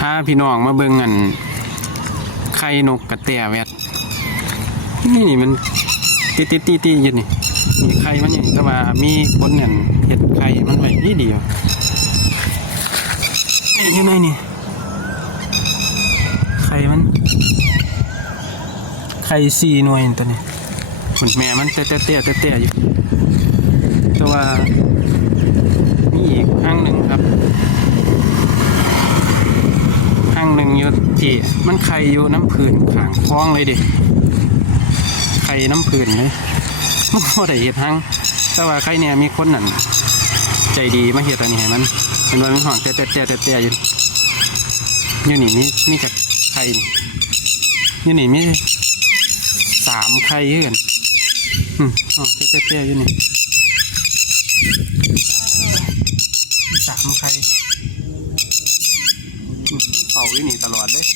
พาพี่น้องมาเบิ่งอันไข่นกกระแตแวดนี่นี่มันติดติดตีตีอยู่นี่นี่ไข่มันนี่แต่ว่ามีคนเนี่ยเห็ดไข่มันไว้ดีดีนี่อยู่ไหนนี่ไข่มันไข่สี่หน่วยตัวนี้เหมือนแม่มันเตะเตะเตะเตะเตะอยู่แต่ว่ามีอีกห้างหนึ่งครับ ข้างหนึ่งอยู่ ที่มันไข่อยู่น้ำผืนขางคล้องเลยดิไข่น้ำผืนเลยมันก็ได้เห็ดทั้งแต่ว่าไข่เนี่ยมีคนนั่นใจดีมาเห็ดอันนี้ให้มันเป็นวันมันหอนแต่แต่แต่แต่แต่อยู่อยู่นี่มีมีจากไข่นี่อยู่นี่มีสามไข่ยือนอืมอ๋อแต่แต่แต่อยู่นี่สามไข่ เป่าอยู่นี่ตลอดเลย